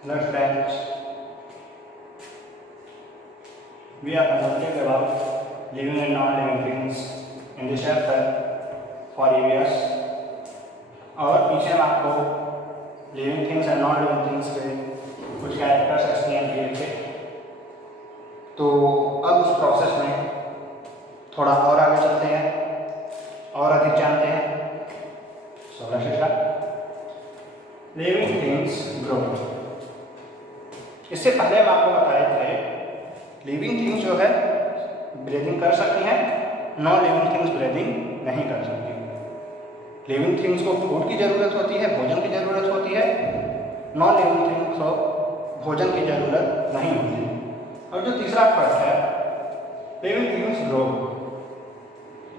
Hello friends, we are consulting about living and non-living things in this chapter for EVS। और पीछे हम आपको living things and non living things के कुछ characters explain किए थे। तो अब उस प्रोसेस में थोड़ा और आगे चलते हैं और अधिक जानते हैं। So let's start. Living things grow. इससे पहले हम आपको बताए थे लिविंग थिंग्स जो है ब्रीदिंग कर सकती हैं, नॉन लिविंग थिंग्स ब्रीदिंग नहीं कर सकती। लिविंग थिंग्स को फूड की ज़रूरत होती है, भोजन की ज़रूरत होती है, नॉन लिविंग थिंग्स को भोजन की ज़रूरत नहीं होती। और जो तीसरा फर्क है, living things grow.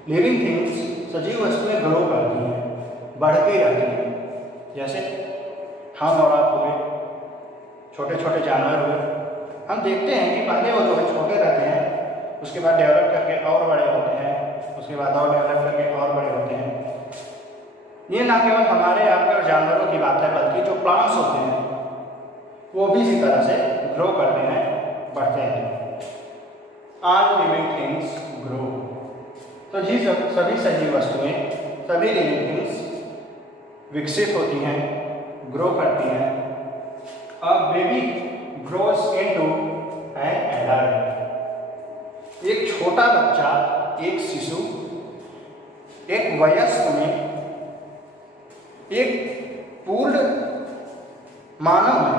Living things सजीव वस्तुएं ग्रो करती हैं, बढ़ती रहती हैं। जैसे हम और आप हुए, छोटे छोटे जानवर हुए। हम देखते हैं कि पहले वो जो है छोटे रहते हैं, उसके बाद डेवलप करके और बड़े होते हैं, उसके बाद और डेवलप करके और बड़े होते हैं। ये ना केवल हमारे यहाँ पर जानवरों की बात है, बल्कि जो प्लांट्स होते हैं वो भी इसी तरह से ग्रो करते हैं, बढ़ते हैं। All living things grow. तो जी सभी सजीव वस्तुएं, सभी लिविंग थिंग्स विकसित होती हैं, ग्रो करती हैं। A baby grows into an adult। एक छोटा बच्चा, एक शिशु, एक वयस्क में, एक पूर्ण मानव में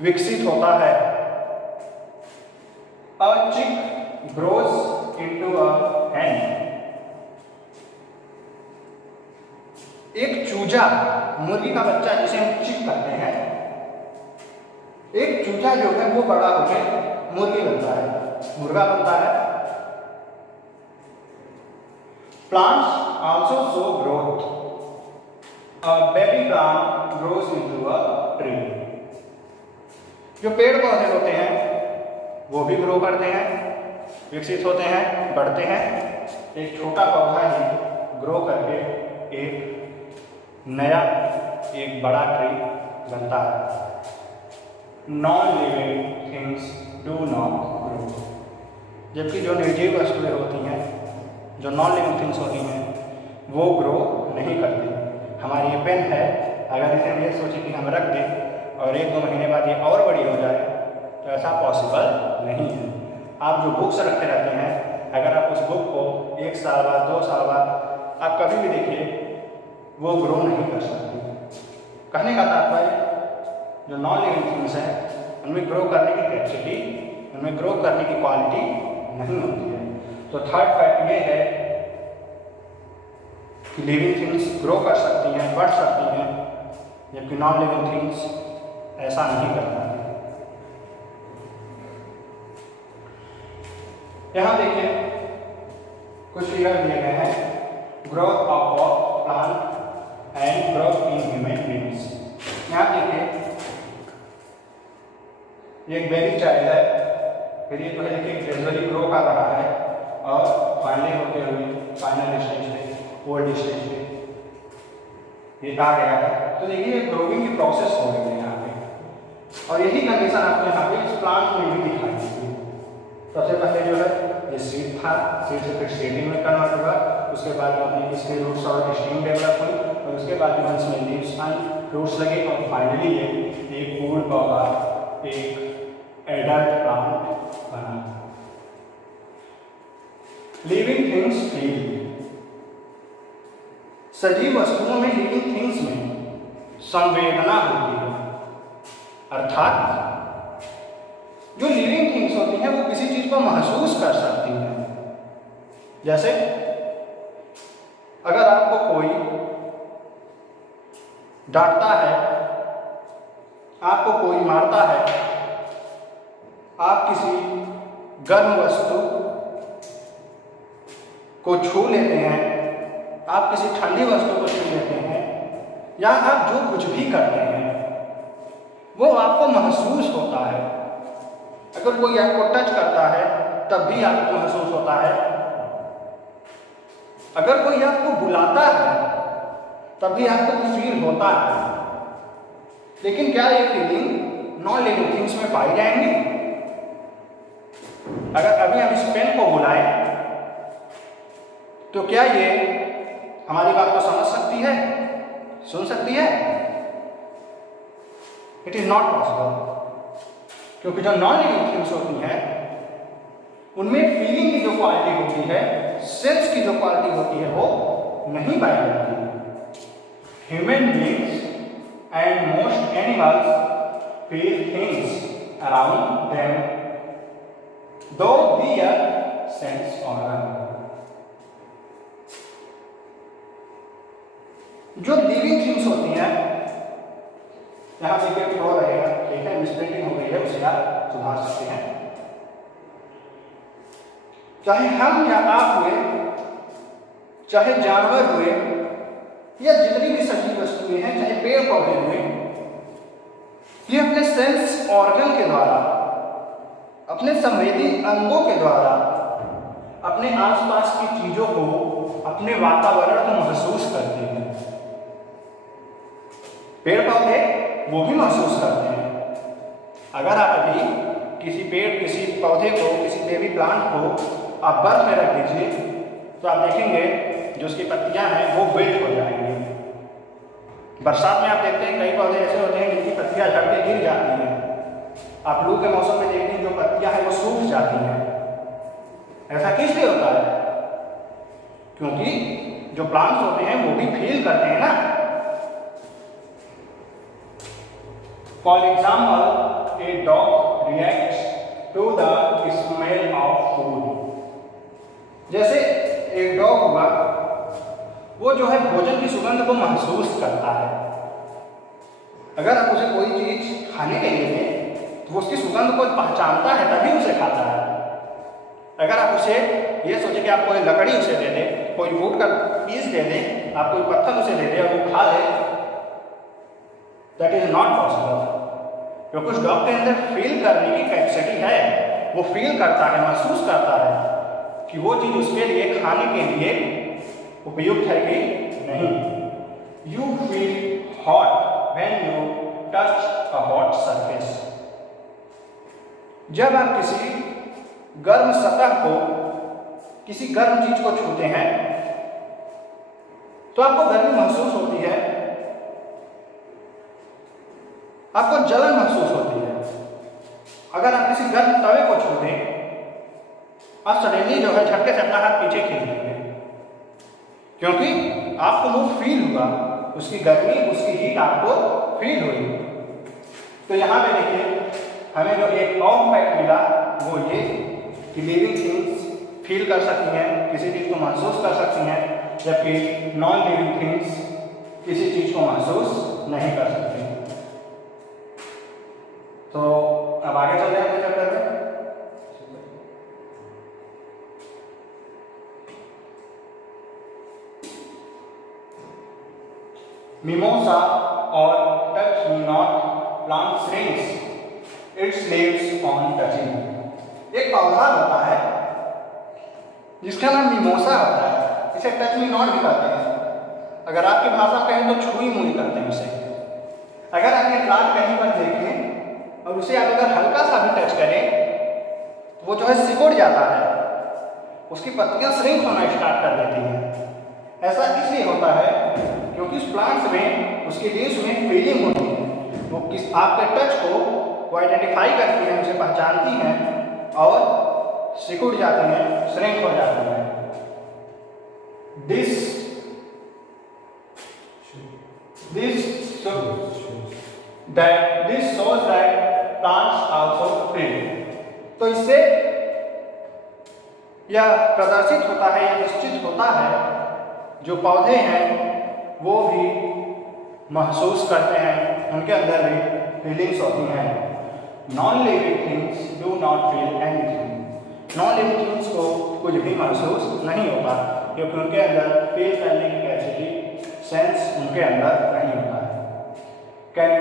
विकसित होता है। A chick grows into a hen। एक चूजा, मुर्गी का बच्चा जिसे हम चिक कहते हैं, एक चूजा जो है वो बड़ा होकर मुर्गी बनता है, मुर्गा बनता है। Plants also show growth. A baby plant grows into a tree. जो पेड़ पौधे होते हैं वो भी ग्रो करते हैं, विकसित होते हैं, बढ़ते हैं। एक छोटा पौधा ही ग्रो करके एक नया, एक बड़ा ट्री बनता है। Non living things do not grow. जबकि जो निर्जीव वस्तुएं होती हैं, जो नॉन लिविंग थिंग्स होती हैं, वो ग्रो नहीं करती। हमारी ये पेन है, अगर इसे हम ये सोचें कि हम रख दें और 1-2 महीने बाद ये और बड़ी हो जाए, तो ऐसा पॉसिबल नहीं है। आप जो बुक्स रखे रहते हैं, अगर आप उस बुक को 1 साल बाद, 2 साल बाद आप कभी भी देखिए, वो ग्रो नहीं कर सकती। कहने का तात्पर्य जो नॉन लिविंग थिंग्स हैं उनमें ग्रो करने की कैपेसिटी, उनमें ग्रो करने की क्वालिटी नहीं होती है। तो थर्ड फैक्ट ये है कि लिविंग थिंग्स ग्रो कर सकती हैं, बढ़ सकती हैं, जबकि नॉन लिविंग थिंग्स ऐसा नहीं करता है। यहाँ देखिए कुछ फिगर दिए गए हैं। Growth of plant and growth in human beings. यहाँ देखिए ये एक बेबी चाइल्ड है, फिर ये जो है देखिए ग्रेजुअली ग्रो कर रहा है और फाइनली होते हुए फाइनल स्टेज पे, ओल्ड स्टेज पे ये आ गया है। तो देखिए ग्रोइंग की प्रोसेस हो रही है यहाँ पे, और यही कंडीशन आपको यहाँ पे इस प्लांट में भी दिखाई देती है। सबसे पहले जो है ये सीड था, सीड से फिर सीडिंग में कन्वर्ट हुआ, उसके बाद जो है इसके रूट्स और स्टीम डेवलप हुई, और उसके बाद जो है इसमें लीव्स आई, रूट्स लगे, और फाइनली ये एक पूर्ण पौधा, एक एडल्ट प्लांट बना। Living things feel. सजीव वस्तुओं में, लिविंग थिंग्स में संवेदना होती है, अर्थात जो लिविंग थिंग्स होती हैं वो किसी चीज को महसूस कर सकती हैं। जैसे अगर आपको कोई डांटता है, आपको कोई मारता है, आप किसी गर्म वस्तु को छू लेते हैं, आप किसी ठंडी वस्तु को छू लेते हैं, या आप जो कुछ भी करते हैं वो आपको महसूस होता है। अगर कोई आपको टच करता है तब भी आपको महसूस होता है, अगर कोई आपको बुलाता है तब भी आपको फील होता है। लेकिन क्या ये फीलिंग नॉन लिविंग थिंग्स में पाई जाएंगी? अगर अभी हम इस पेन को बुलाएं तो क्या ये हमारी बात को समझ सकती है, सुन सकती है? इट इज नॉट पॉसिबल, क्योंकि जो नॉन लिविंग थिंग्स होती हैं उनमें फीलिंग की जो क्वालिटी होती है, सेंस की जो क्वालिटी होती है, वो नहीं पाई जाती। Human beings and most animals feel things around them, though their sense organ. जो लिविंग थिंग्स होती हैं, यहाँ देखिए फ्लो रहेगा, ठीक है, मिसप्रिंटिंग हो गई है, उसे आप सुधार सकते हैं। चाहे हम या आप हुए, चाहे जानवर हुए, या जितनी भी सजीव वस्तुएं हैं, चाहे पेड़ पौधे हुए, ये अपने सेंस ऑर्गन के द्वारा, अपने संवेदी अंगों के द्वारा अपने आसपास की चीजों को, अपने वातावरण को महसूस करते हैं। पेड़ पौधे वो भी महसूस करते हैं। अगर आप अभी किसी पेड़, किसी पौधे को, किसी बेबी प्लांट को आप बर्फ में रख दीजिए तो आप देखेंगे जो उसकी पत्तियां हैं वो विल्ट हो जाएंगी। बरसात में आप देखते हैं कई पौधे ऐसे होते हैं जिनकी पत्तियां झड़ के गिर जाती हैं। आप लू के मौसम में देखते हैं जो पत्तियां हैं वो सूख जाती हैं। ऐसा किस लिए होता है? क्योंकि जो प्लांट्स होते हैं वो भी फील करते हैं ना। For example, a dog reacts to the smell of food. जैसे एक डॉग हुआ, वो जो है भोजन की सुगंध को महसूस करता है। अगर आप उसे कोई चीज खाने के लिए दें तो वो उसकी सुगंध को पहचानता है, तभी उसे खाता है। अगर आप उसे ये सोचे कि आप कोई लकड़ी उसे दे दें, कोई वुड का पीस दे दें, आप कोई पत्थर उसे दे दें और वो खा ले, दैट इज नॉट पॉसिबल। क्योंकि उस डॉग के अंदर फील करने की कैपेसिटी है, वो फील करता है, महसूस करता है कि वो चीज उसके लिए खाने के लिए उपयुक्त है कि नहीं। You feel hot when you touch a hot surface. जब आप किसी गर्म सतह को, किसी गर्म चीज को छूते हैं तो आपको गर्मी महसूस होती है, आपको जलन महसूस होती है। अगर आप किसी गर्म तवे को छू दें, आप सडनली जो है झटके से अपना हाथ पीछे खींच लेंगे, क्योंकि आपको वो फील हुआ, उसकी गर्मी, उसकी हीट आपको फील हुई। तो यहाँ पे देखिए हमें जो एक और फैक्ट मिला वो ये कि लिविंग थिंग्स फील कर सकती हैं, किसी चीज़ को महसूस कर सकती हैं, जबकि नॉन लिविंग थिंग्स किसी चीज़ को महसूस नहीं कर सकती। तो अब आगे चलते हैं अपने चैप्टर में। मिमोसा और touch me not plant shrinks it's leaves on touching. एक पौधा होता है जिसका नाम मिमोसा होता है, इसे टच मी नॉट भी कहते हैं। अगर आपकी भाषा कहें तो छुई मुई करते हैं उसे। अगर आप ये प्लांट कहीं पर देखें और उसे आप अगर हल्का सा भी टच करें तो वो जो है सिकुड़ जाता है, उसकी पत्तियां श्रिंक होना स्टार्ट कर देती हैं। ऐसा इसलिए होता है क्योंकि उस प्लांट्स में, उसके लीव्स में फीलिंग होती है। वो किस आपके टच को वो आइडेंटिफाई करती हैं, उसे पहचानती हैं और सिकुड़ जाती हैं, श्रिंक हो जाती हैं। This shows that plants also feel। तो इससे यह प्रदर्शित होता है, यह निश्चित होता है जो पौधे हैं वो भी महसूस करते हैं, उनके अंदर भी फीलिंग्स होती हैं। Non living things do not feel anything. Non living things को कुछ भी महसूस नहीं होता क्योंकि उनके अंदर फील करने की कैपेसिटी, सेंस उनके अंदर नहीं होता है। कैन